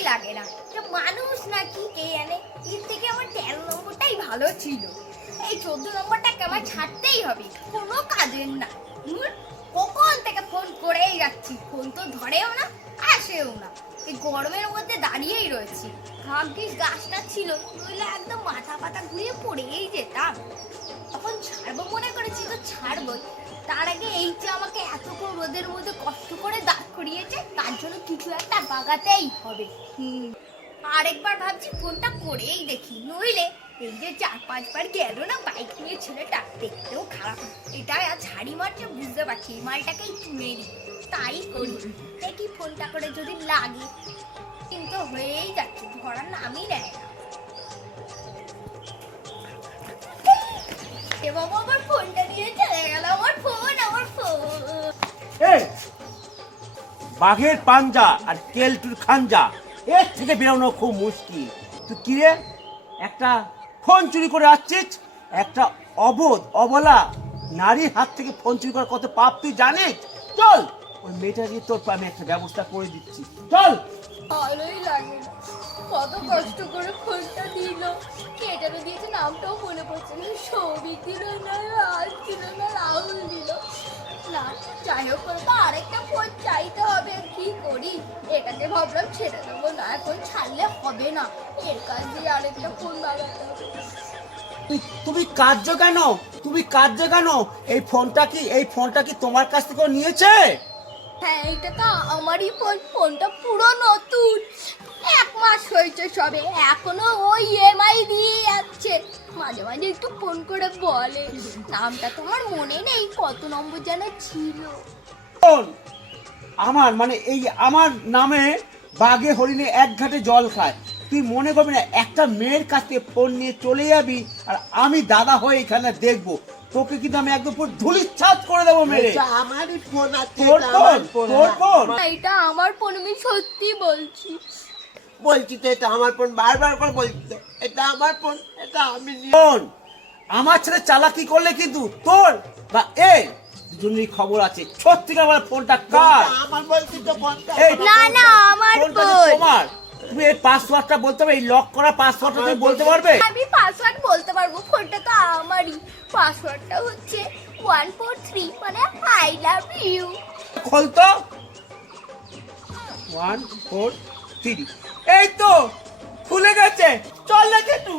ভালোই লাগে না, যে মানুষ নাকি কে জানে। এর থেকে আমার 13 নম্বরটাই ভালো ছিল। এই 14 নম্বরটাকে আমার ছাড়তেই হবে, কোনো কাজের না। কখন থেকে ফোন করেই যাচ্ছি, ফোন তো ধরেও না, আসেও না। এই গরমের মধ্যে দাঁড়িয়েই রয়েছি। ভাগ্যিস গাছটা ছিল, নইলে একদম মাথা পাতা ঘুরিয়ে পড়েই যেতাম। তখন ছাড়বো মনে করেছি তো ছাড়বই, তার আগে এই যে আমাকে এতক্ষণ রোদের মধ্যে কষ্ট করে দাঁড় করিয়েছে, তার জন্য কিছু একটা বাগাতেই হবে। আরেকবার ভাবছি ফোনটা করেই দেখি, নইলে এই যে 4-5 বার গেল না বাইক নিয়ে ছেলেটা, দেখতেও খারাপ। এটা আজ হাড়ি মারছে বুঝতে পারছি, এই মালটাকেই চুনে দিই। তাই করি, দেখি ফোনটা করে যদি লাগে। কিন্তু হয়েই যাচ্ছে, ধরার নামই নেয় না। এ বাবা, আমার ফোনটা নিয়ে চলে গেল। আমার ফোন, আমার ফোন। এই বাঘের পাঞ্জা আর কেলটুর খাঞ্জা, এর থেকে বেরোনো খুব মুশকিল। তুই কি রে, একটা ফোন চুরি করে আসছিস? একটা অবলা নারীর হাত থেকে ফোন চুরি করার কত পাপ তুই জানিস? চল, ওই মেয়েটা দিয়ে তোর আমি একটা ব্যবস্থা করে দিচ্ছি, চল। ভালোই লাগে না, কত কষ্ট করে ফোনটা দিল। কেটানো দিয়েছে নামটাও মনে পড়ছে না, সৌভিক দিল না, রাজ দিল না, রাহুল দিল না। যাই হোক, তো আরেকটা ফোন চাইতে হবে। কি করি, এটাকে ভাবলাম ছেড়ে দেবো না, এখন ছাড়লে হবে না। এর কাছ দিয়ে আরেকটা ফোন বাগাতে হবে। তুমি কাঁদছো কেন? তুমি কাঁদছো কেন? এই ফোনটা কি তোমার কাছ থেকে নিয়েছে? হ্যাঁ, এটা তো আমারই ফোন। ফোনটা পুরো নতুন, 1 মাস হয়েছে সবে, এখনো ওই ইএমআই দিয়ে যাচ্ছে। মাঝে মাঝে একটু ফোন করে বলে। নামটা তোমার মনে নেই, কত নম্বর যেন ছিল। ফোন আমার, মানে এই আমার নামে বাঘে হরিণে এক ঘাটে জল খায়। তুই মনে করবি না একটা মেয়ের কাছ থেকে ফোন নিয়ে চলে যাবি, আর আমি দাদা হয়ে এখানে দেখবো তোকে, কিন্তু আমি একদম পুরো ধুলিচ্ছাদ করে দেবো মেরে। আমারই ফোন আছে, তোর ফোন, তোর ফোন। এটা আমার ফোন, আমি সত্যি বলছি। বলছি তো এটা আমার ফোন, বারবার করে বলছি তো এটা আমার ফোন, এটা আমি ফোন আমার ছেলে চালাকি করলে কিন্তু তোর বা এই দুজনেরই খবর আছে। সত্যিকার আমার ফোনটা কার? আমার বলছি তো ফোনটা এই না না, আমার ফোনটা যে ফোন। তোমার। তুমি এই পাসওয়ার্ডটা বলতে পারবে? এই লক করা পাসওয়ার্ডটা তুমি বলতে পারবে? আমি পাসওয়ার্ড বলতে পারবো, ফোনটা তো আমারই। পাসওয়ার্ডটা হচ্ছে 143, মানে আই লাভ ইউ। খোল তো। 1 4 3, এই তো খুলে গেছে। চল না কেটু,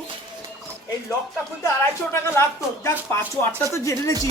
এই লকটা খুলতে 250 টাকা লাগতো। যাক, পাসওয়ার্ডটা তো জেনে নিয়েছি।